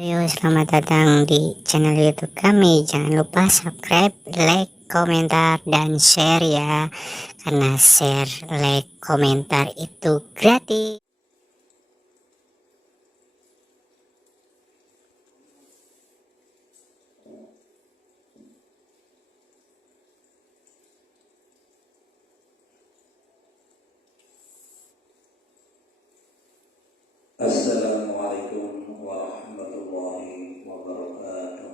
Yo, selamat datang di channel YouTube kami. Jangan lupa subscribe, like, komentar, dan share ya. Karena share, like, komentar itu gratis. Assalamualaikum warahmatullahi wabarakatuh.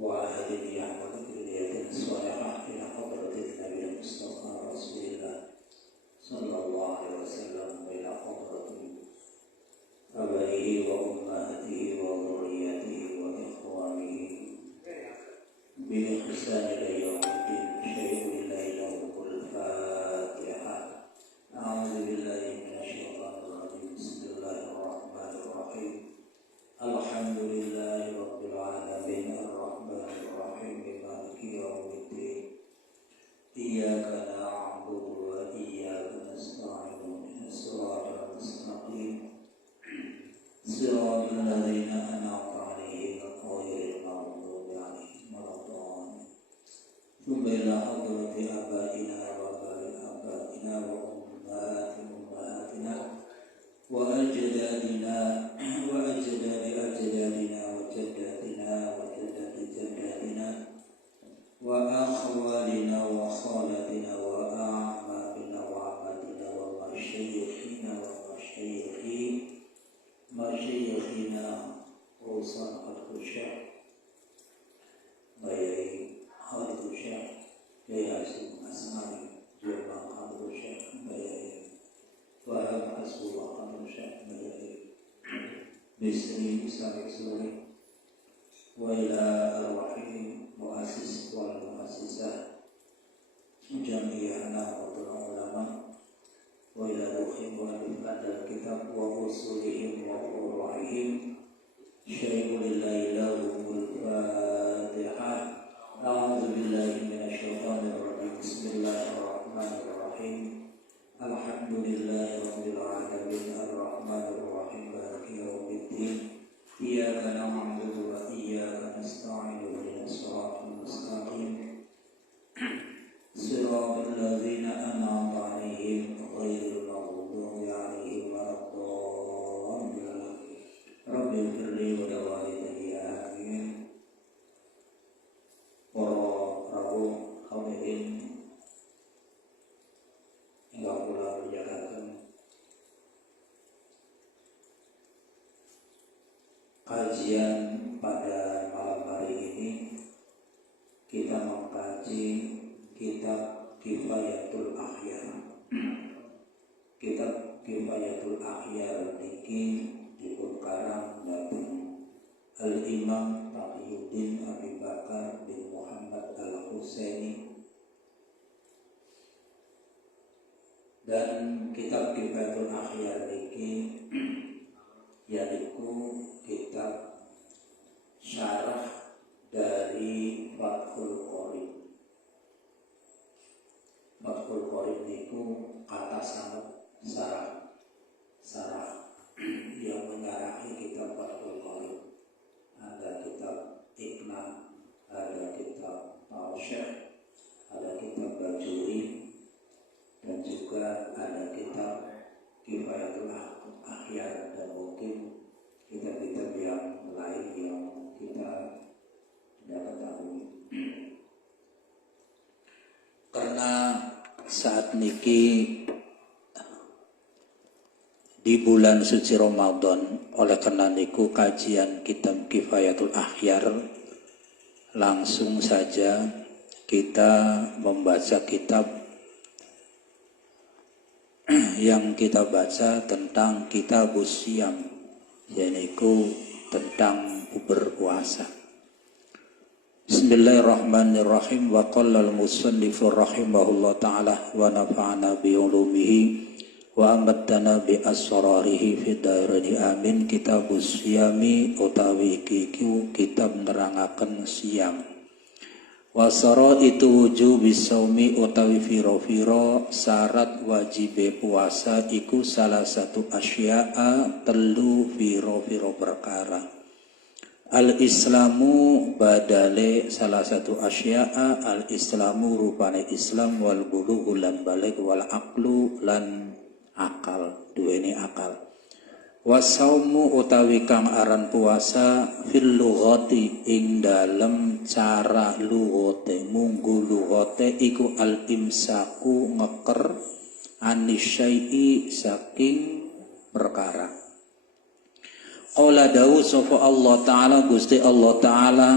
Wa hadhihi ahmadiyatin salihah ila hadratin Nabi Mustafa Rasulillah sallallahu alaihi wasallam wa ila hadratin abaihi wa ummahatihi wa dhurriyyatihi wa ikhwanihi bi ihsani ila yaumiddin syai'un la ilaha أعوذ بالله من الشيطان الرجيم بسم الله الرحمن الرحيم الحمد لله رب العالمين الرحمن الرحيم مالك يوم الدين إياك نعبد وإياك نستعين اهدنا الصراط المستقيم صراط الذين أنعمت عليهم غير المغضوب عليهم ولا الضالين ثم إلى حضرة آبائنا وآبائنا وأجدادنا وأجداد أجدادنا وجداتنا وجدات جداتنا وأخوالنا وخالاتنا وأعمامنا وعماتنا ومشايخنا مشايخنا أوصان الخشاع غير هذا الخشاع يحسن أسمائي جمع هذا الخشاع Wahab Rasulullah Al-Syekh Majid Bisri Usari Suri Wa ila arwahim Mu'asis wal mu'asisah Jami'ana wa ulama Wa ila ruhim wa al kitab Wa usulihim wa furu'ihim Syai'u lillahi lahumul fatihah A'udhu billahi minasyaitanir rajim Bismillahirrahmanirrahim Alhamdulillahi rabbil alamin arrahmanir rahim maliki yaumiddin iyyaka na'budu wa iyyaka nasta'in ihdinas siratal mustaqim siratal ladzina an'amta 'alaihim ghairil maghdubi 'alaihim waladdallin rabbi ighfirli wa li walidayya amin. Para rawuh hadirin yang pula menjalankan kajian pada malam hari ini. Kita mengkaji kitab Kifayatul Akhyar. Kitab Kifayatul Akhyar niki dipun karang dateng Al-Imam Taqiyuddin Abi Bakar bin Muhammad Al-Husaini. Dan kitab Kifayatul Akhyar niki yaitu kitab syarah dari Fathul Qorib. Fathul Qorib niku kata sanad sarah yang menyarahi kitab Fathul Qorib. Ada kitab Iqna, ada kitab Al-Syekh, ada kitab Bajuri, dan juga ada kitab Kifayatul Akhyar, dan mungkin kitab-kitab yang lain yang kita tidak ketahui. Karena saat niki di bulan suci Ramadan, oleh karena niku kajian kitab Kifayatul Akhyar, langsung saja kita membaca kitab yang kita baca tentang Kitabus Syiyam, yaitu tentang berpuasa. Bismillahirrahmanirrahim. Wa qala al-musannifu rahimahullah ta'ala wa nafa'ana bi ulumihi wa amaddana bi asrarihi fi dairani amin. Kitabus Syiyami utawi iki kitab nerangaken siyam. Wasara itu wujubi saumi utawi firo-firo syarat wajibe puasa iku salah satu asya'a telu firo-firo perkara. Al-Islamu badale salah satu asya'a al-Islamu rupane Islam wal bulughu lan balik wal aqlu lan akal duweni akal. Wasaumu utawi kang aran puasa fil lughati ing dalem cara lughate munggu lughate iku al imsaku ngeker anisyai saking perkara. Qala dawu sapa Allah taala Gusti Allah taala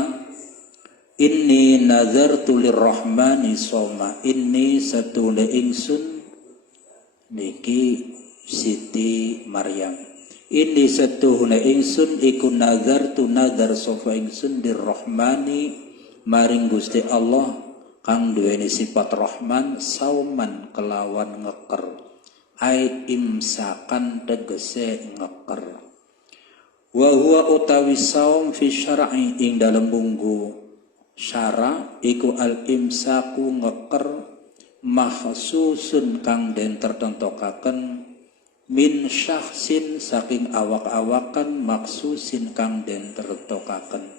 inni nazartu lirrahmani soma inni satune ingsun niki Siti Maryam. Ini setuhune ingsun iku nazartu nazar sapa ingsun dirrahmani maring Gusti Allah kang duweni sifat Rahman sauman kelawan ngeker ai imsakan tegese ngeker wa huwa utawi saum fi syar'i ing dalem bunggu syara iku al imsaku ngeker mahsusun kang den tertentokaken min syakhsin saking awak-awakan maksusin kang den tertokaken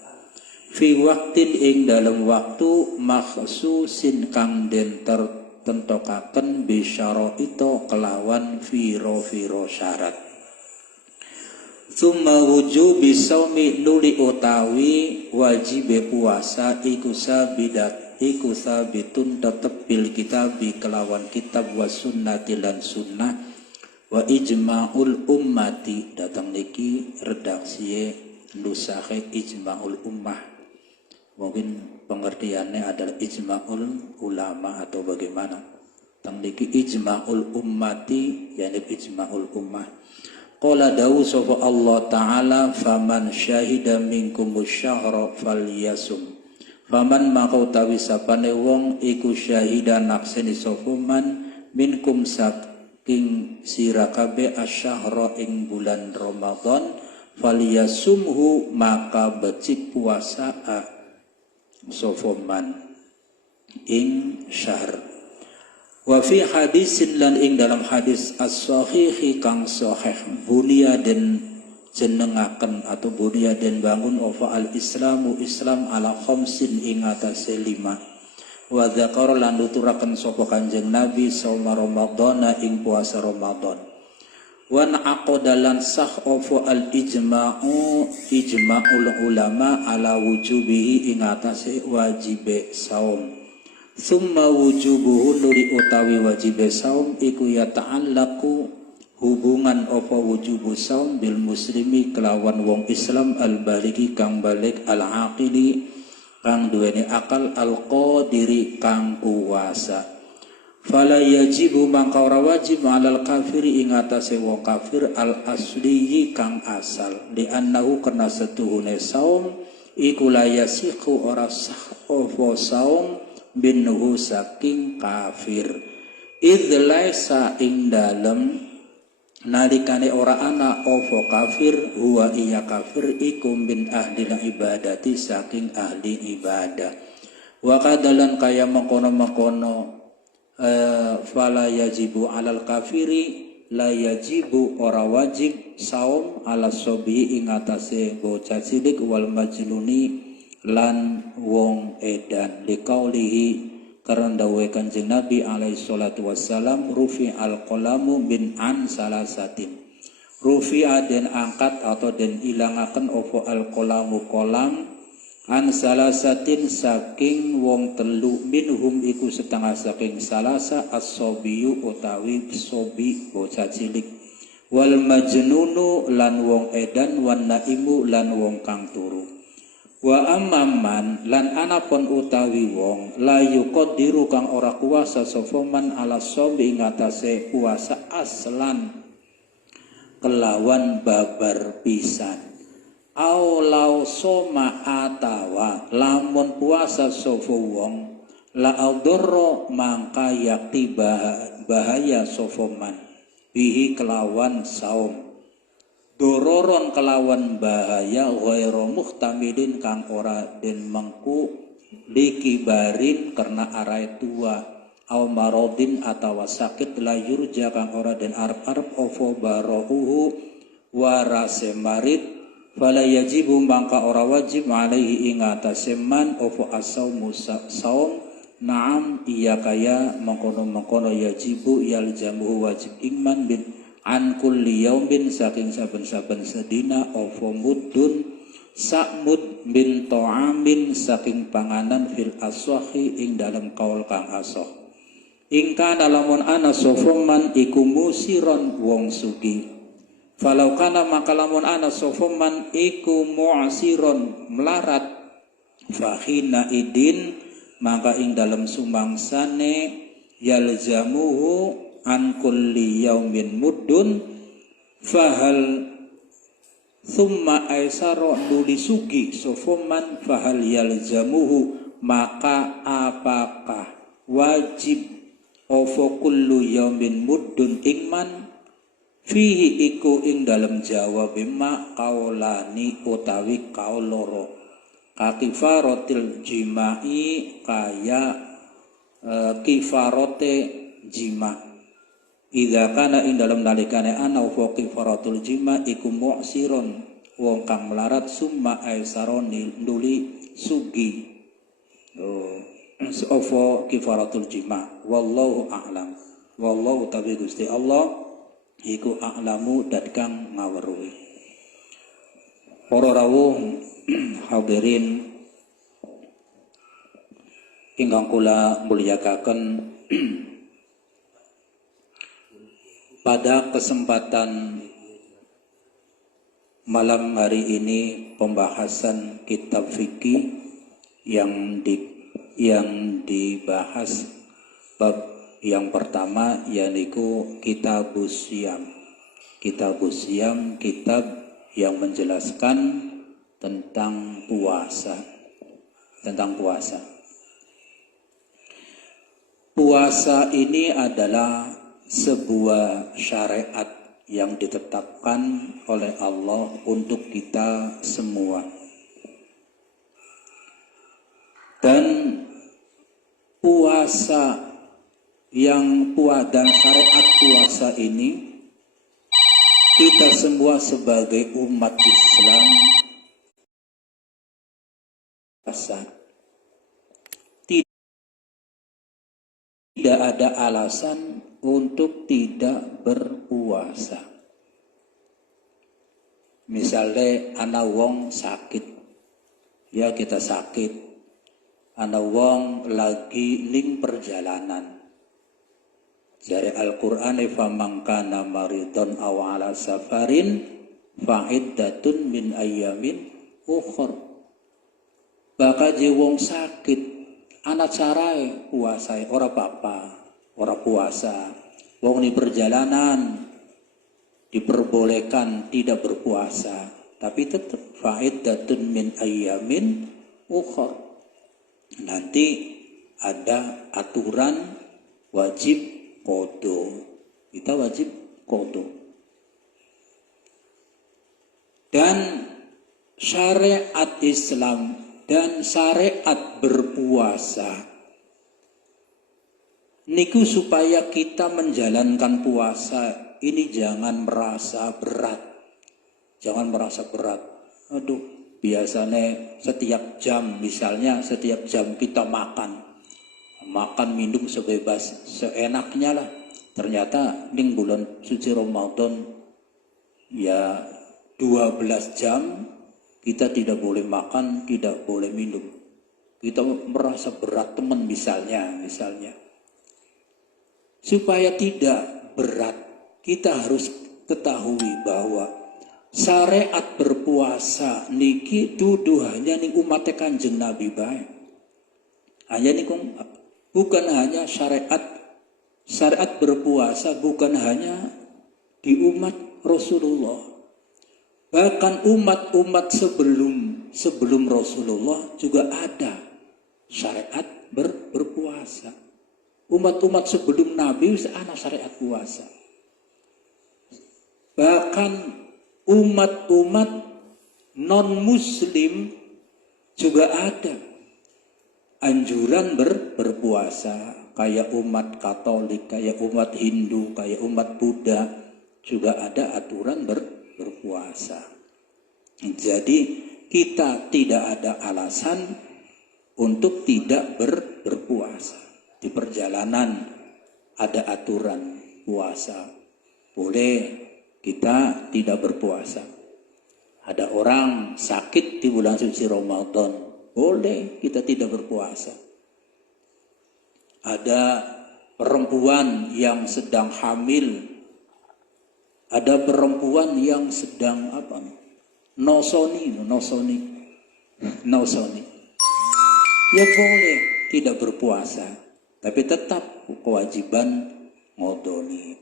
fi waktin ing dalam waktu maksusin kang den tertentokaken bisyara itu kelawan firo syarat. Tsumma wujubi shaumi nuli utawi wajibe puasa iku sabitun tetep bil kitabi kelawan kitab wa sunnati lan sunnah wa ijma'ul ummati datang niki redaksi nusahe ijma'ul ummah mungkin pengertiannya adalah ijma'ul ulama atau bagaimana datang niki ijma'ul ummati yani ijma'ul ummah qala dawu sapa Allah taala faman syahida minkumus syahra falyasum faman maka utawi sapane wong iku syahida nakseni sapa man minkum ing sirakabe asyahra ing bulan Ramadan faliyasumhu maka becik puasa sofoman ing syahr wa fi hadisin lan ing dalam hadis as-sahihi kang sahih bunia den jenengaken atau bunia den bangun apa al-islamu Islam ala khamsin ing atase 5 wa dzakara lan nuturaken sapa Kanjeng Nabi sauma Ramadhana ing puasa Ramadan wa naqadalan sah apa al ijma'ul ulama ala wujubihi ing atase wajibe saum summa wujubuhu nuri utawi wajibe saum iku ya ta'allaku hubungan apa wujubu saum bil muslimi kelawan wong Islam al baligi kang balik al aqili kang duweni akal al-qadiri kang kuwasa fala yajibu mangka ora wajib alal kafiri ing atase wong kafir al asliyi kang asal li annahu kana setuhune saum iku la yasihu ora sah apa saum binhu saking kafir idz laisa ing dalem nalikane ora ana apa kafir huwa iya kafir iku min ahli ibadati saking ahli ibadah wa kadalan kaya makono fala yajibu alal kafiri la yajibu ora wajib saum ala sobi ing atase bocah cilik wal majnuni lan wong edan liqaulihi karena dawuh Kanjeng Nabi alaihi salatu wassalam rufi al-qalamu bin an salasatin rufi den angkat atau den ilangaken opo al-qalamu kolam an salasatin saking wong telu minhum iku setengah saking salasa as-sobiyu utawi sobi bocah cilik wal majnunu lan wong edan wan naimu lan wong kang turu wa amman lan anapun utawi wong la yuqaddiru kang ora kuasa sapa man ala sobi ing atase puasa aslan kelawan babar pisan au lau soma atawa lamun puasa sapa wong la audurra mangka yakti bahaya sapa man bihi kelawan saum dororon kelawan bahaya ghairu muhtamilin kang ora den mengku likibarin karena arai tua, au marodin atau sakit layur jakang ora den arep-arep ovo barohuhu warase marid, fala yajibu mangka ora wajib alaihi ing atase man ovo asaumu saum. Naam iya kaya mengkono-mengkono yajibu yaljamuhu wajib ingman bin an kulli yaumin saking saben-saben sedina ovo muddun sa'mud bin ta'amin saking panganan fil aswahi ing dalam kaul kang asoh. Ingka lamun ana sofoman iku musiron wong sugi. Falau kana maka lamun ana sofoman iku mu'asiron melarat, fahina idin maka ing dalam sumangsane yalzamuhu an kulli yaumin muddun, fahal thumma aisaro nuli sugi sofoman fahal yalzamuhu maka apakah wajib ovo kullu yaumin muddun ingman fihi iku ing dalam jawab ma kaulani utawi kaul loro kakifaratil jimai kaya kifarote jima. Idza kana ing dalam nalikane ana wa kifaratul jima iku mu'siron wong kang melarat summa aisaroni nuli sugi. Ovo kifaratul jima. Wallahu a'lam. Wallahu tabi Gusti Allah iku a'lamu dat kang ngaweruhi. Para rawuh hadirin ingkang kula mulyakaken, pada kesempatan malam hari ini pembahasan kitab fikih yang dibahas bab yang pertama yaitu Kitabus Syiyam. Kitabus Syiyam kitab yang menjelaskan tentang puasa. Puasa ini adalah sebuah syariat yang ditetapkan oleh Allah untuk kita semua. Dan puasa dan syariat puasa ini kita semua sebagai umat Islam tidak ada alasan untuk tidak berpuasa. Misalnya ana wong sakit, ya kita sakit. Ana wong lagi ning perjalanan. Dari Al-Qur'an faman kana maridun aw ala safarin fa iddatun min ayyamin ukhra. Bakal wong sakit, ana carae puasa ora apa-apa, ora puasa. Wong ni perjalanan diperbolehkan tidak berpuasa, tapi tetap fa'iddatun min ayyamin ukhra. Nanti ada aturan wajib qada. Kita wajib qada. Dan syariat Islam dan syariat berpuasa niku supaya kita menjalankan puasa ini jangan merasa berat. Jangan merasa berat. Aduh, biasanya setiap jam, misalnya setiap jam kita makan minum sebebas seenaknya lah. Ternyata ning bulan suci Ramadan ya 12 jam kita tidak boleh makan, tidak boleh minum. Kita merasa berat teman misalnya. Supaya tidak berat, kita harus ketahui bahwa syariat berpuasa niki dudu hanya ning umat Kanjeng Nabi bae. Hanya niku bukan hanya syariat berpuasa bukan hanya di umat Rasulullah. Bahkan umat-umat sebelum Rasulullah juga ada syariat berpuasa. Umat-umat sebelum Nabi ada syariat puasa. Bahkan umat-umat non-muslim juga ada. anjuran berpuasa. Kayak umat Katolik, kayak umat Hindu, kayak umat Buddha juga ada aturan berpuasa. Jadi kita tidak ada alasan untuk tidak berpuasa. Di perjalanan ada aturan puasa. Boleh kita tidak berpuasa. Ada orang sakit di bulan suci Ramadan, boleh kita tidak berpuasa. Ada perempuan yang sedang hamil, ada perempuan yang sedang nosoni. Ya boleh tidak berpuasa, tapi tetap kewajiban ngodoni.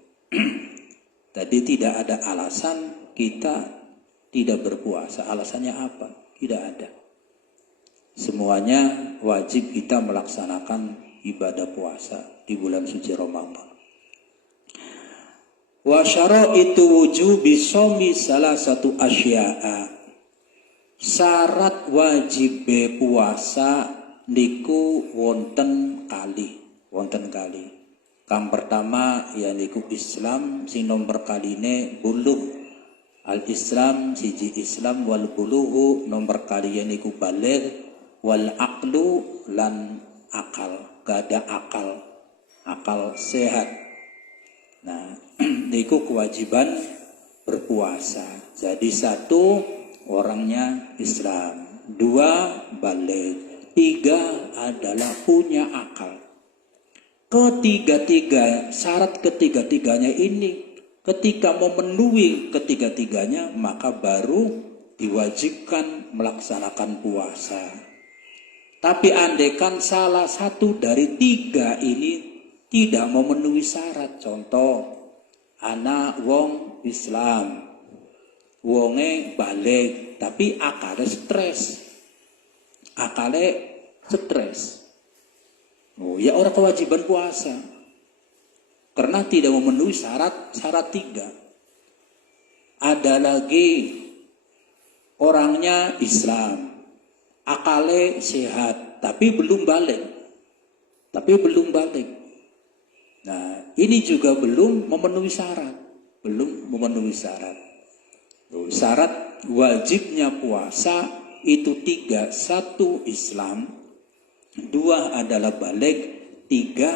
Tadi tidak ada alasan kita tidak berpuasa. Alasannya apa? Tidak ada. Semuanya wajib kita melaksanakan ibadah puasa di bulan suci Ramadan. Wa syaraitu wujubi shaumi salah satu asya'a. Syarat wajib puasa niku wonten kali. Kang pertama ya niku Islam, sing nomor kaline bulugh. Al-Islam siji Islam wal bulughu nomor kali niku baligh wal aqlu lan akal. Gak ada akal sehat. Nah, niku kewajiban berpuasa. Jadi satu, orangnya Islam. Dua, balik. Tiga adalah punya akal. Syarat ketiga-tiganya ini ketika memenuhi ketiga-tiganya maka baru diwajibkan melaksanakan puasa. Tapi andaikan salah satu dari tiga ini tidak memenuhi syarat, contoh anak wong Islam, wonge balik, tapi akale stres. Oh ya orang kewajiban puasa, karena tidak memenuhi syarat tiga. Ada lagi orangnya Islam, akale sehat, tapi belum balik. Nah, ini juga belum memenuhi syarat. Syarat wajibnya puasa itu tiga. Satu, Islam. Dua adalah balik. Tiga,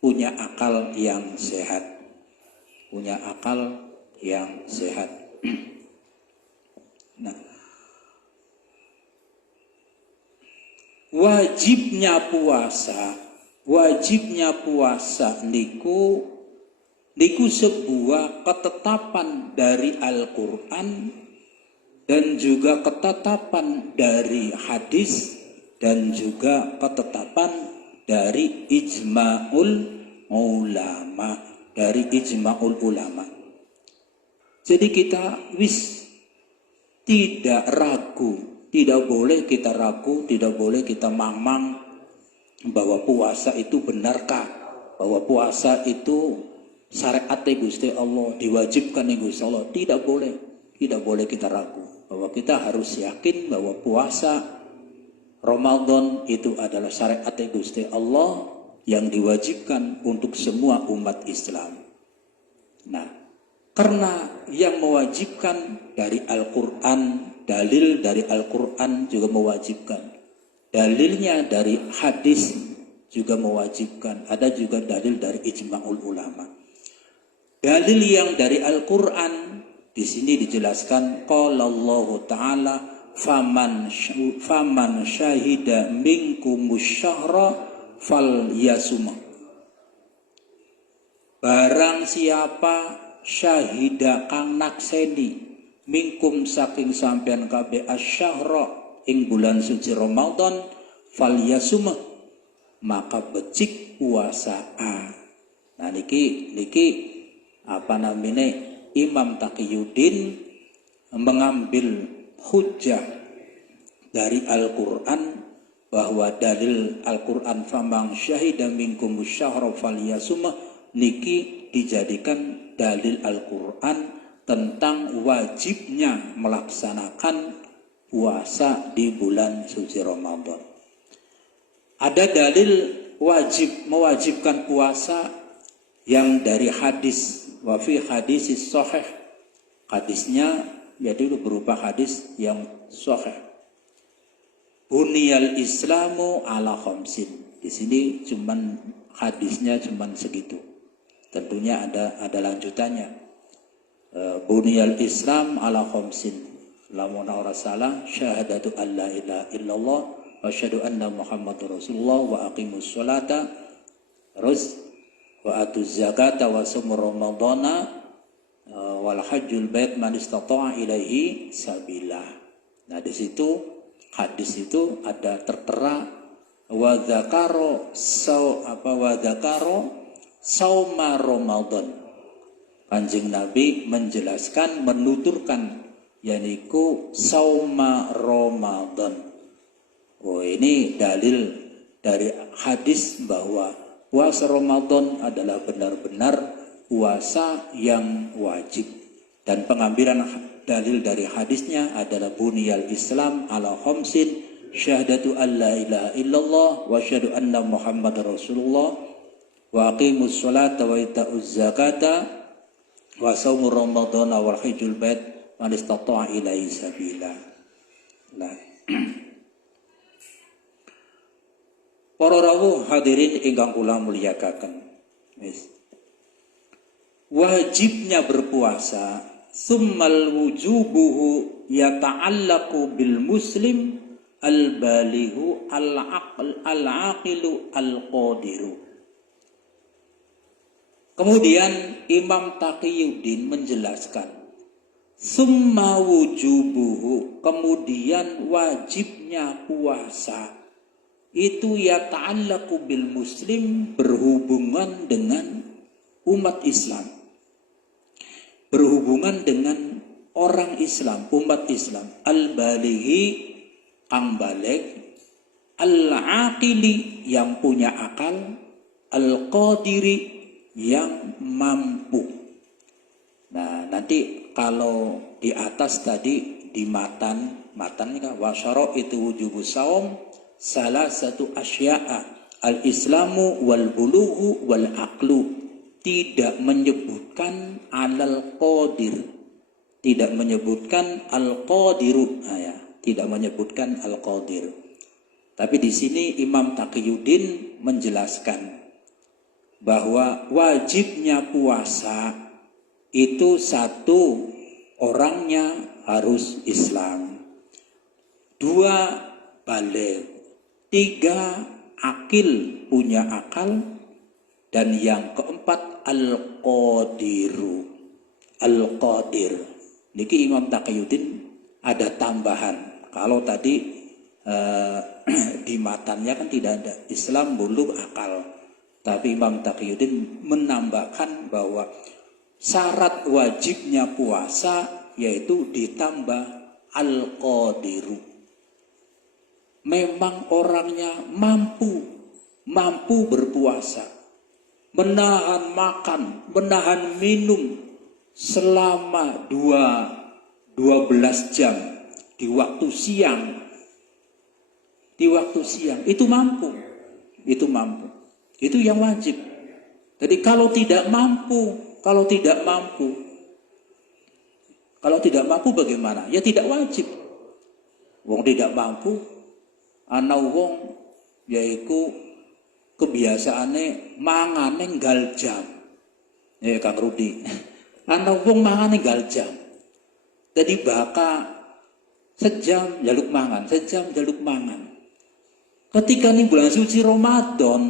punya akal yang sehat. Nah, wajibnya puasa niku sebuah ketetapan dari Al-Quran dan juga ketetapan dari hadis dan juga ketetapan dari ijma'ul ulama. Jadi kita tidak ragu, tidak boleh kita ragu, tidak boleh kita mamang bahwa puasa itu benarkah, bahwa puasa itu syariat Gusti Allah, diwajibkan Gusti Allah. Tidak boleh kita ragu, bahwa kita harus yakin bahwa puasa Ramadan itu adalah syariat Gusti Allah yang diwajibkan untuk semua umat Islam. Nah, karena yang mewajibkan dari Al-Quran, dalil dari Al-Quran juga mewajibkan. Dalilnya dari hadis juga mewajibkan. Ada juga dalil dari ijma'ul ulama. Dalil yang dari Al-Quran di sini dijelaskan qala Allah Ta'ala faman syahida minkumus syahra falyasum. Barang siapa syahida kang nakseni minkum saking sampean kabeh asyahra ing bulan suci Ramadan falyasum, maka becik puasa. Nah niki Imam Taqiyuddin mengambil hujjah dari Al-Quran bahwa dalil Al-Quran famang syahida minkum syahra falyasum niki dijadikan dalil Al-Quran tentang wajibnya melaksanakan puasa di bulan suci Ramadan. Ada dalil mewajibkan puasa yang dari hadis, wa fi hadisis sahih. Hadisnya yaitu berupa hadis yang sahih. Buniyal Islamu ala khamsin. Di sini hadisnya cuman segitu. Tentunya ada lanjutannya. Buniyal Islam ala khamsin. Lamun ora salah syahadatu alla ilaha illallah wa asyhadu anna muhammadur rasulullah wa aqimus sholata wa atuz zakata wa sumur ramadhana wal hajjul bait man istata'a ilaihi sabila. Nah di situ hadis itu ada tertera wa dzakaro sauma Ramadan. Kanjeng Nabi menjelaskan, menuturkan yaitu sauma Ramadan. Oh, ini dalil dari hadis bahwa puasa Ramadan adalah benar-benar puasa yang wajib. Dan pengambilan dalil dari hadisnya adalah buniyal Islam ala khamsin syahadatu alla ilaha illallah wa asyhadu anna muhammadar rasulullah wa aqimus sholata wa ita'uz zakata wa shaumur ramadhana wal hajjul bait man istata'a ilaihi sabila. Nah. Para rawuh hadirin ingkang kula mulyakaken. Wajibnya berpuasa summal wujubuhu yata'allaqu bil muslim al-balighu al-aqilu al-qadiru. Kemudian Imam Taqiyuddin menjelaskan summa wujubuhu, kemudian wajibnya puasa itu yata'allaqu bil muslim, berhubungan dengan umat Islam, berhubungan dengan orang Islam, umat Islam, al-balighi ang baligh, al-aqili yang punya akal, al-qadiri yang mampu. Nah, nanti kalau di atas tadi di matan kan wasyara itu wujubus saum salah satu asya'a al-islamu wal bulughu wal aqlu, tidak menyebutkan alal qadir, tidak menyebutkan al-qadiru, tidak menyebutkan al-qadir. Tapi di sini Imam Taqiyuddin menjelaskan bahwa wajibnya puasa itu satu, orangnya harus Islam, dua, baligh, tiga, akil, punya akal, dan yang keempat al-qadiru, al-qadir. Niki Imam Taqiyuddin ada tambahan. Kalau tadi di matannya kan tidak ada Islam, bulugh, akal. Tapi Imam Taqiyuddin menambahkan bahwa syarat wajibnya puasa yaitu ditambah al-qadiru. Memang orangnya mampu berpuasa, menahan makan, menahan minum selama 12 jam di waktu siang. Itu mampu. Itu yang wajib. Jadi kalau tidak mampu bagaimana? Ya tidak wajib. Wong tidak mampu, ana wong yaiku kebiasaane mangane nggal jam. Kang Rudi. Ana wong mangane nggal jam. Jadi baka sejam jaluk mangan, Ketika ning bulan suci Ramadan,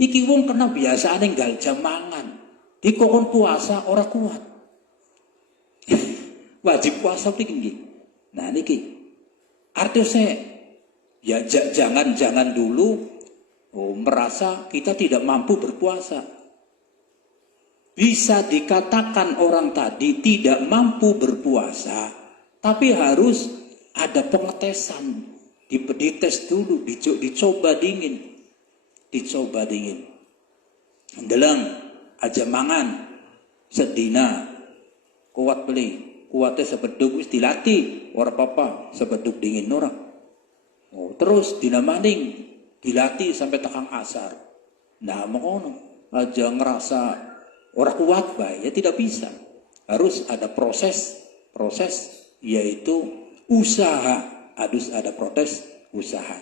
iki wong kena biasaane nggal jam mangan. Dikokon puasa ora kuat. Wajib puasa iki. Nah niki artinya ya jangan dulu merasa kita tidak mampu berpuasa. Bisa dikatakan orang tadi tidak mampu berpuasa, tapi harus ada pengetesan, dites dulu, dicoba dingin. Ndeleng aja mangan sedina kuat beli. Kuatnya sebeduk wis dilatih, ora apa-apa, sebeduk dingin orang. Oh, terus dina maning dilatih sampai tekang asar. Nah, mengono aja ngerasa orang kuat bae, ya tidak bisa. Harus ada proses yaitu usaha. Harus ada proses usaha.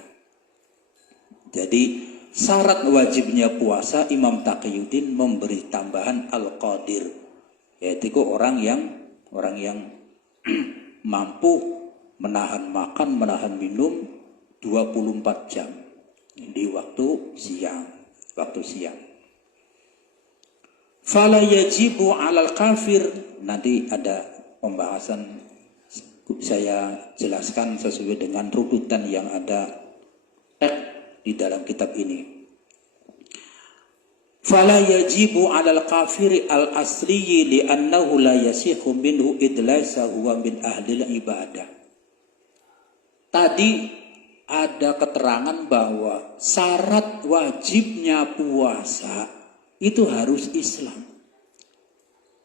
Jadi syarat wajibnya puasa Imam Taqiyuddin memberi tambahan al-qadir, yaitu orang yang mampu menahan makan, menahan minum 24 jam di waktu siang. Fala yajibu 'alal kafir, nanti ada pembahasan, saya jelaskan sesuai dengan runutan yang ada di dalam kitab ini. Fala yajibu 'alal kafiri al-asliyi li'annahu la yasihu minhu idlasa huwa min ahli ibadah. Tadi ada keterangan bahwa syarat wajibnya puasa itu harus Islam.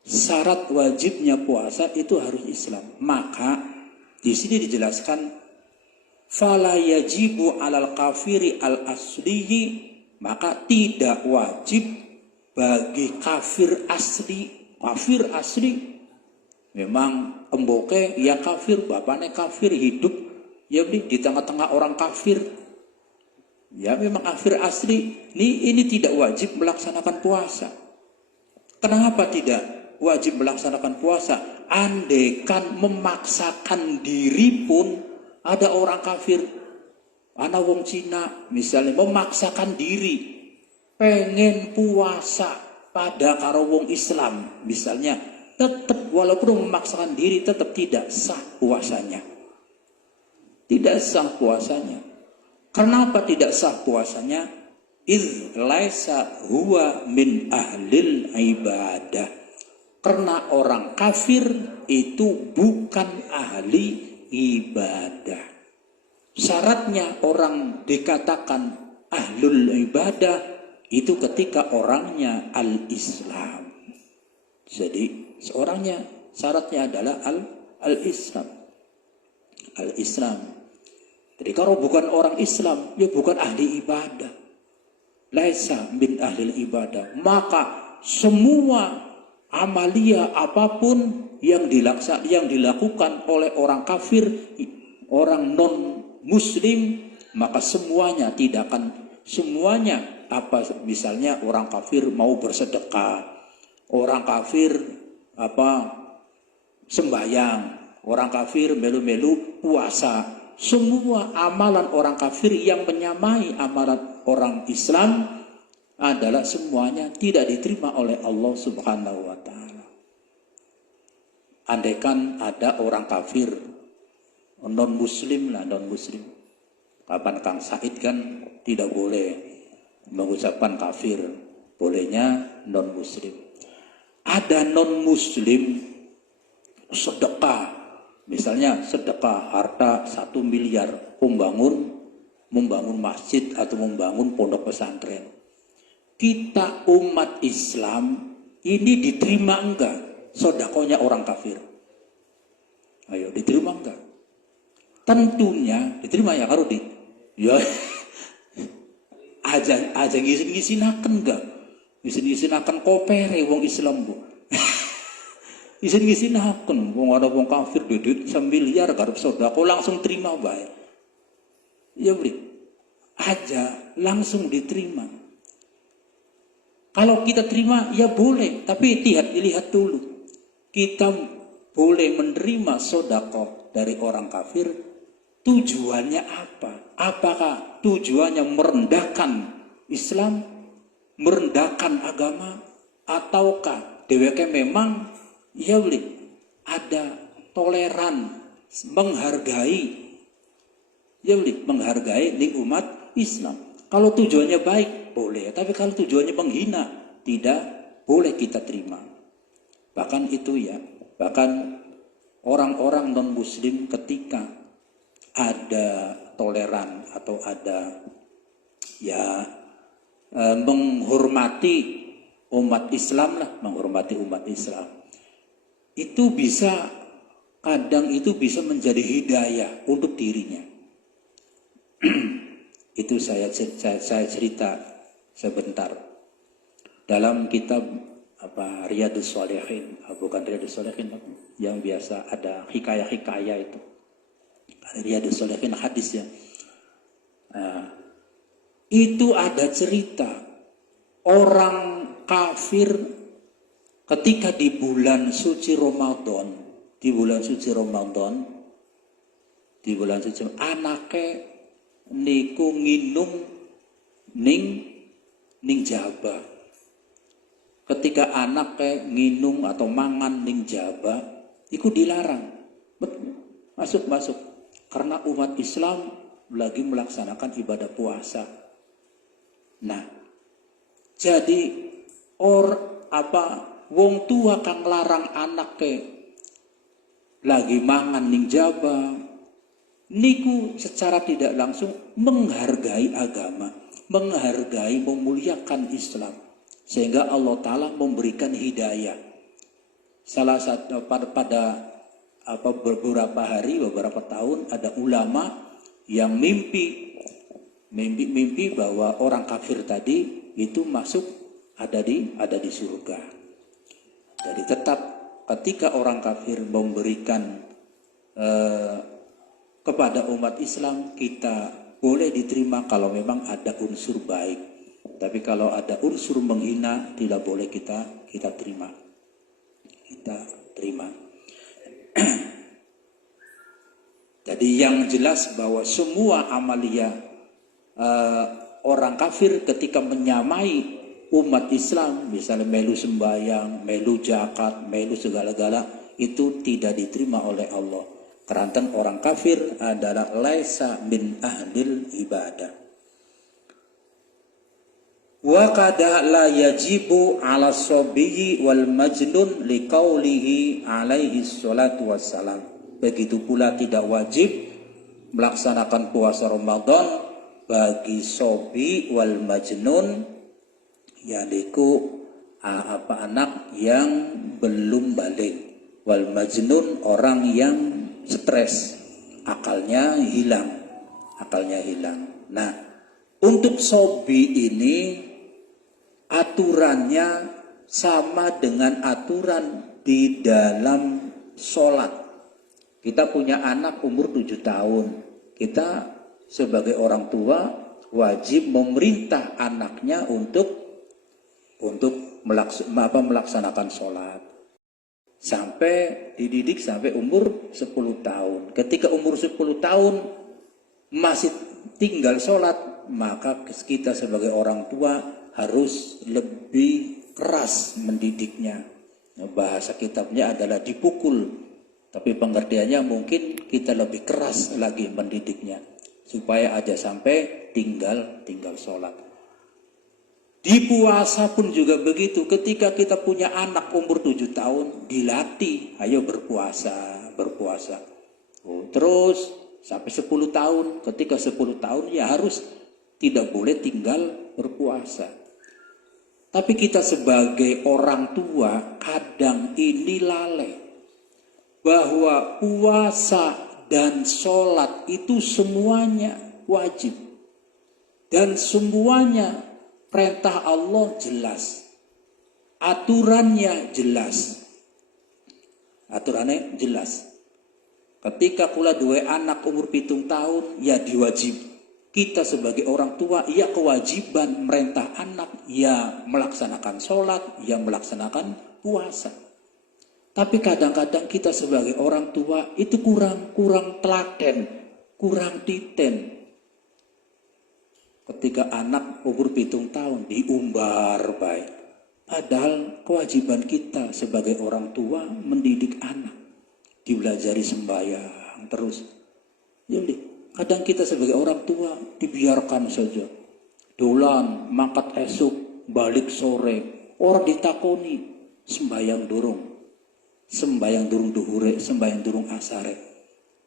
Syarat wajibnya puasa itu harus Islam. Maka di sini dijelaskan fala yajibu 'alal kafiri al-asliyi, maka tidak wajib bagi kafir asli. Kafir asli memang emboke ya kafir, bapaknya kafir, hidup ya di tengah-tengah orang kafir. Ya memang kafir asli. Ini tidak wajib melaksanakan puasa. Kenapa tidak wajib melaksanakan puasa? Andaikan memaksakan diri pun, ada orang kafir, ana wong Cina misalnya memaksakan diri pengen puasa pada karo wong Islam misalnya, tetap walaupun memaksakan diri tetap tidak sah puasanya. Tidak sah puasanya. Kenapa tidak sah puasanya? Idz laisa huwa min ahlil ibadah. Karena orang kafir itu bukan ahli ibadah. Syaratnya orang dikatakan ahlul ibadah itu ketika orangnya al-Islam. Jadi seorangnya syaratnya adalah al-Islam. Al-Islam. Jadi kalau bukan orang Islam, ya bukan ahli ibadah. Laisa min ahli ibadah. Maka semua amalia apapun yang dilakukan oleh orang kafir, orang non muslim, maka semuanya tidak akan, semuanya apa, misalnya orang kafir mau bersedekah, orang kafir sembahyang, orang kafir melu-melu puasa, semua amalan orang kafir yang menyamai amalan orang Islam adalah semuanya tidak diterima oleh Allah Subhanahu wa taala. Andaikan ada orang kafir non muslim, kapan Kang Said kan tidak boleh mengucapkan kafir, bolehnya non muslim. Ada non muslim sedekah, misalnya sedekah harta 1 miliar membangun masjid atau membangun pondok pesantren. Kita umat Islam ini diterima enggak sedekahnya orang kafir? Ayo, diterima enggak? Tentunya diterima ya, karo di ya aja ngisin-ngisinaken enggak? Ngisin-ngisinaken kopere wong Islam bu. Ngisin-ngisinaken wong ada wong kafir duit 1 miliar garap sedekah langsung terima bae. Ya beri, aja langsung diterima. Kalau kita terima ya boleh, tapi dilihat dulu. Kita boleh menerima sedekah dari orang kafir, tujuannya apa? Apakah tujuannya merendahkan Islam, merendahkan agama, ataukah dheweke memang ya beri ada toleran, menghargai ning umat Islam. Kalau tujuannya baik boleh, tapi kalau tujuannya menghina tidak boleh kita terima. Bahkan orang-orang non muslim ketika ada toleran atau ada menghormati umat Islam menghormati umat Islam, itu bisa kadang itu bisa menjadi hidayah untuk dirinya. Itu saya cerita sebentar. Dalam kitab Riyadhus Shalihin, bukan Riyadhus Shalihin, yang biasa ada hikayah-hikayah itu. Riyadhus Shalihin hadisnya. Itu ada cerita orang kafir ketika di bulan suci Ramadan, anake niku nginum ning jaba. Ketika anake nginum atau mangan ning jaba, iku dilarang masuk karena umat Islam lagi melaksanakan ibadah puasa. Nah, jadi wong tua kang larang anake lagi mangan ning jaba, niku secara tidak langsung menghargai agama, memuliakan Islam, sehingga Allah Ta'ala memberikan hidayah. Salah satu pada beberapa tahun ada ulama yang mimpi bahwa orang kafir tadi itu masuk ada di surga. Jadi tetap ketika orang kafir memberikan kepada umat Islam, kita boleh diterima kalau memang ada unsur baik. Tapi kalau ada unsur menghina, tidak boleh kita terima. Jadi yang jelas bahwa semua amalia orang kafir ketika menyamai umat Islam, misalnya melu sembahyang, melu zakat, melu segala-gala, itu tidak diterima oleh Allah. Karena orang kafir adalah laisa min ahlil ibadah. Wa kada la yajibu ala sabiyyi wal majnun liqaulihi alaihi salatu wassalam. Begitu pula tidak wajib melaksanakan puasa Ramadan bagi sobi wal majnun, yaitu anak yang belum balik, wal majnun orang yang stres, akalnya hilang. Nah, untuk sobi ini aturannya sama dengan aturan di dalam sholat. Kita punya anak umur 7 tahun. Kita sebagai orang tua wajib memerintah anaknya untuk melaksanakan sholat. Sampai dididik sampai umur 10 tahun. Ketika umur 10 tahun masih tinggal sholat, maka kita sebagai orang tua harus lebih keras mendidiknya. Bahasa kitabnya adalah dipukul. Tapi pengertiannya mungkin kita lebih keras lagi mendidiknya. Supaya aja sampai tinggal sholat. Di puasa pun juga begitu. Ketika kita punya anak umur 7 tahun, dilatih, ayo berpuasa. Terus sampai 10 tahun. Ketika 10 tahun ya harus tidak boleh tinggal berpuasa. Tapi kita sebagai orang tua kadang ini lalai. Bahwa puasa dan sholat itu semuanya wajib. Dan semuanya perintah Allah jelas. Aturannya jelas. Ketika pula 2 anak umur 7 tahun, ya diwajib. Kita sebagai orang tua, ya kewajiban merintah anak, ya melaksanakan sholat, ya melaksanakan puasa. Tapi kadang-kadang kita sebagai orang tua itu kurang telaten, kurang titen. Ketika anak umur 7 tahun diumbar baik. Padahal kewajiban kita sebagai orang tua mendidik anak. Dibelajari sembahyang terus. Jadi kadang kita sebagai orang tua dibiarkan saja. Dolan, mangkat esuk, balik sore. Orang ditakoni sembahyang durung duhure, sembahyang durung asare.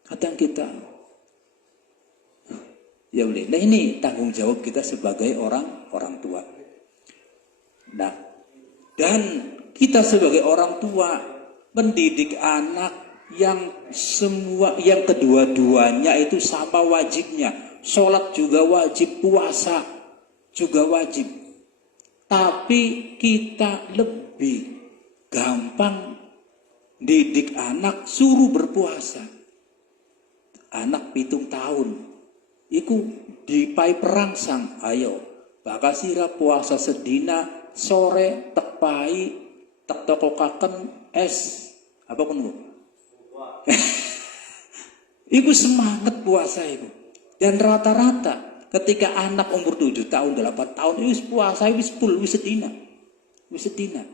Kadang kita ya boleh. Nah ini tanggung jawab kita sebagai orang tua. Nah, dan kita sebagai orang tua mendidik anak yang kedua-duanya itu sama wajibnya. sholat juga wajib, puasa juga wajib. Tapi kita lebih gampang didik anak suruh berpuasa. Anak 7 tahun, iku dipai perangsang, ayo bakal sira puasa sedina sore tepai tek tokokaken es apa kuno. Iku semangat puasa itu. Dan rata-rata ketika anak umur 7 tahun, 8 tahun wis puasa wis full wis sedina. Wis sedina.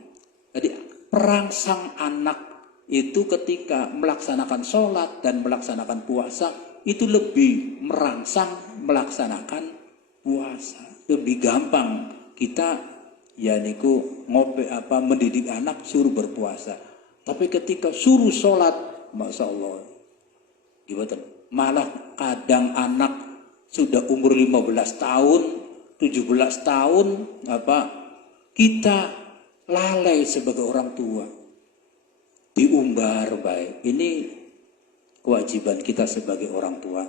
Jadi perangsang anak itu ketika melaksanakan sholat dan melaksanakan puasa itu lebih merangsang melaksanakan puasa. Lebih gampang kita ya niku mendidik anak suruh berpuasa. Tapi ketika suruh sholat, masya Allah, gimana? Malah kadang anak sudah umur 15 tahun, 17 tahun, kita lalai sebagai orang tua. Diumbar baik. Ini kewajiban kita sebagai orang tua,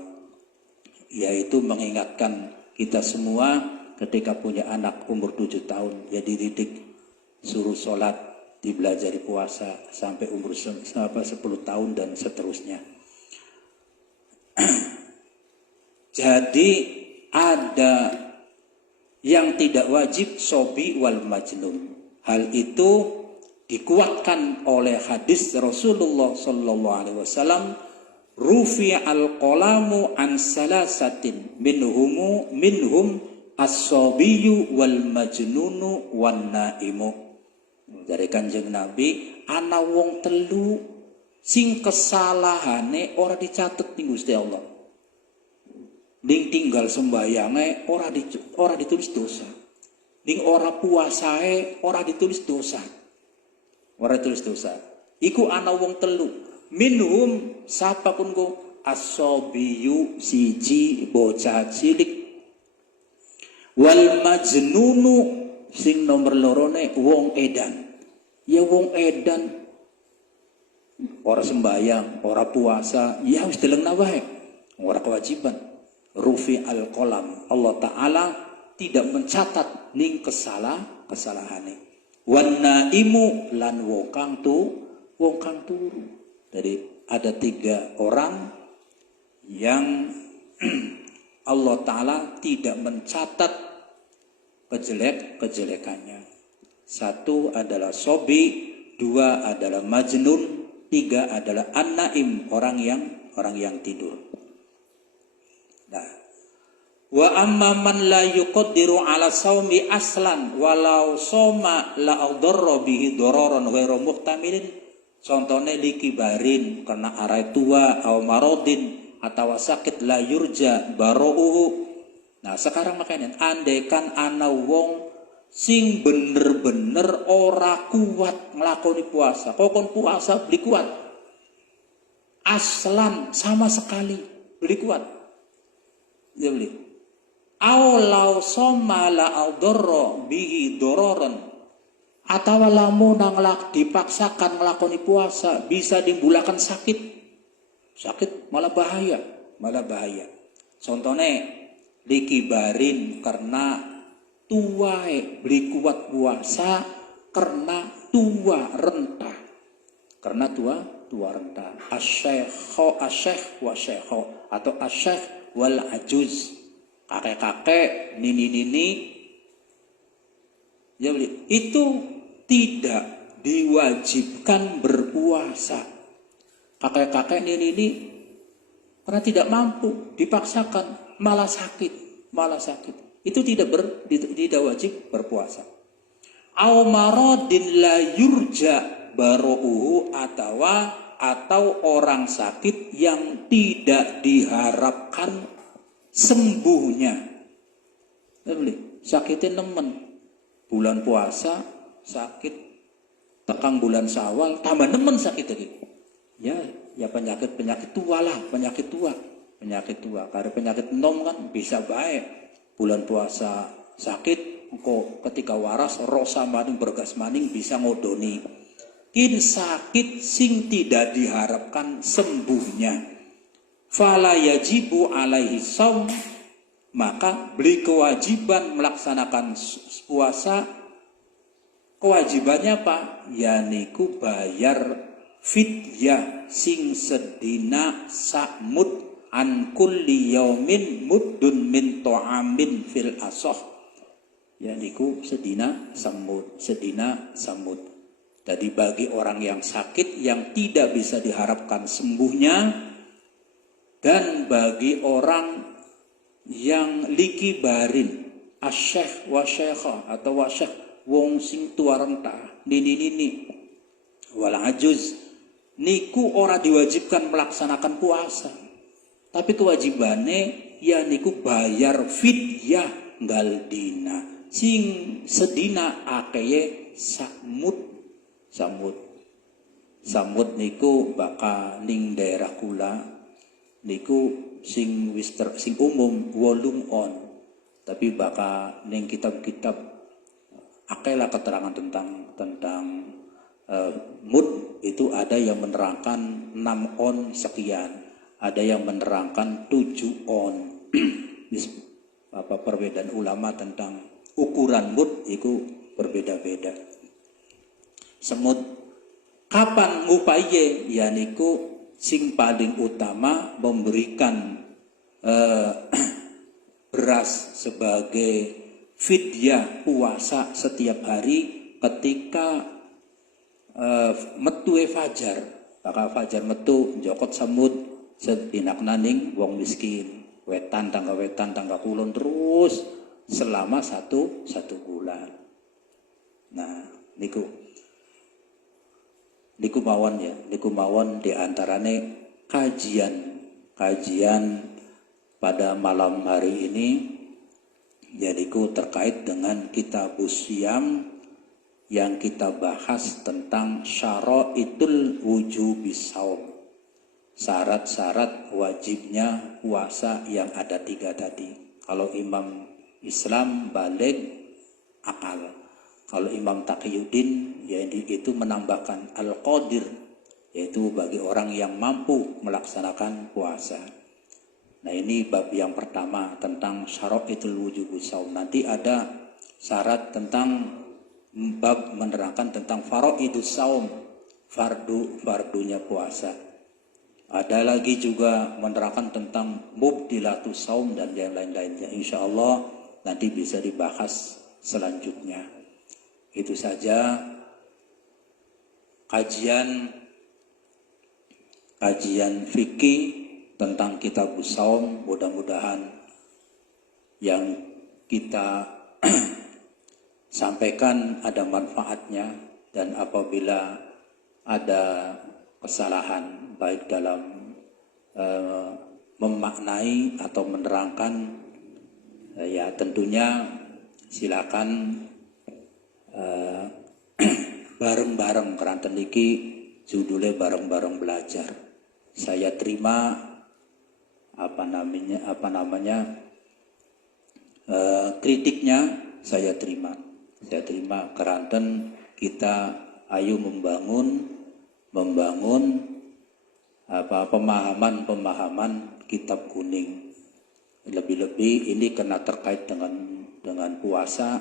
yaitu mengingatkan kita semua ketika punya anak umur 7 tahun, ya dididik, suruh sholat, dibelajari puasa sampai umur 10 tahun dan seterusnya. Jadi ada yang tidak wajib, sobi wal majnun. Hal itu dikuatkan oleh hadis Rasulullah sallallahu alaihi wasallam, rufi al-qalamu an salasatin minhum as-sabiyyu wal majnunu wan naimu. Dari Kanjeng Nabi, ana wong telu sing kesalahane ora dicatet ning Gusti Allah. Ning tinggal sembayange ora ditulis dosa. Ning ora puasae ora ditulis dosa. Ora ditulis dosa. Iku ana wong telu. Minhum sapa pun go as-sabiyyu siji bocah cilik. Wal majnunu sing nomor lorone wong edan. Ya wong edan ora sembayang, ora puasa, ya wis deleng wae. Ora kewajiban. Rufi al-qalam. Allah Ta'ala tidak mencatat ning kesalahane. Wan naimu lan wong kang turu. Jadi ada 3 orang yang Allah Ta'ala tidak mencatat kejelekannya. 1 adalah sobi, 2 adalah majnun, 3 adalah an-naim, orang yang tidur. Nah, wa amma man la yuqaddiru ala saumi aslan walau soma la adarra bihi dararan ghairu muhtamilin. Contohnya likibarin karena arai tua aw marodin atau sakit la yurja barouhu. Nah, sekarang makanya andaikan ana wong sing bener-bener ora kuat nglakoni puasa. Kokon puasa beli kuat. Aslan sama sekali beli kuat. Ya beli. Aulau soma la audorro bihi dororon. Atau lamun nang dipaksakan nglakoni puasa bisa dimbulakan sakit. Sakit malah bahaya. Contohnya dikibarin karena tuae beli kuat puasa karena tua renta. Karena tua renta. Asyekh wa syekho atau asyekh wal ajuz, kakek-kakek, nini-nini, ya beli. Itu tidak diwajibkan berpuasa. Kakek-kakek, nini-nini karena tidak mampu, dipaksakan, malah sakit. Itu tidak wajib berpuasa. Au maradin la yurja barouhu atau orang sakit yang tidak diharapkan sembuhnya. Sakitnya nemen. Bulan puasa sakit, tekang bulan Syawal tambah nemen sakit lagi. Ya penyakit tua lah, penyakit tua. Karena penyakit nom kan bisa baik. Bulan puasa sakit, engko ketika waras rosa maning bergas maning bisa ngodoni. In sakit sing tidak diharapkan sembuhnya. Fala yajibu alaihi shaum, maka beli kewajiban melaksanakan puasa. Kewajibannya apa? Yaniku bayar fidyah sing sedina sakmud an kulli yaumin muddun min ta'amin fil asoh. Yaniku sedina samud. Jadi bagi orang yang sakit yang tidak bisa diharapkan sembuhnya, dan bagi orang yang liki barin asyekh wa syekhah atau wasyekh wong sing tua renta nini wal ajuz niku ora diwajibkan melaksanakan puasa, tapi kewajibannya ya niku bayar fidyah nggal dina sing sedina akeye samud niku baka ning daerah kula niku sing umum wolung on, tapi baka ning kitab-kitab akailah keterangan tentang mud itu ada yang menerangkan 6 on sekian, ada yang menerangkan 7 on. Apa perbedaan ulama tentang ukuran mud itu berbeda-beda. Semut kapan ngupaye ya niku sing paling utama memberikan beras sebagai fidyah puasa setiap hari ketika metue fajar. Maka fajar metu jokot samud sedinak naning wong miskin wetan tangga kulon terus selama satu bulan. Nah niku mawon diantarane kajian pada malam hari ini, jadiku terkait dengan kitabus syiyam yang kita bahas tentang syaraitul wujubis shaum, syarat-syarat wajibnya puasa yang ada 3 tadi. Kalau Imam Islam balik akal, kalau Imam Taqiyuddin yaitu menambahkan al-qadir, yaitu bagi orang yang mampu melaksanakan puasa. Nah ini bab yang pertama tentang syaraitul wujubus shaum. Nanti ada syarat tentang bab menerangkan tentang faraidus shaum, fardunya puasa. Ada lagi juga menerangkan tentang mubdilatus shaum dan yang lain-lainnya. Insyaallah nanti bisa dibahas selanjutnya. Itu saja kajian fikih tentang kitabus shaum. Mudah-mudahan yang kita sampaikan ada manfaatnya, dan apabila ada kesalahan baik dalam memaknai atau menerangkan, ya tentunya silakan bareng-bareng keranten iki judulnya bareng-bareng belajar. Saya terima kritiknya, saya terima keranten kita ayo membangun pemahaman kitab kuning. Lebih-lebih ini kena terkait dengan puasa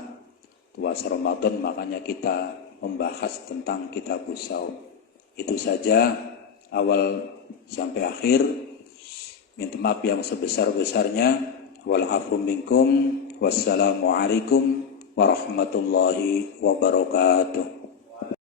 Ramadan, makanya kita membahas tentang kitabus shaum. Itu saja awal sampai akhir. Minta maaf yang sebesar-besarnya. Wal afu minkum. Wassalamualaikum warahmatullahi wabarakatuh.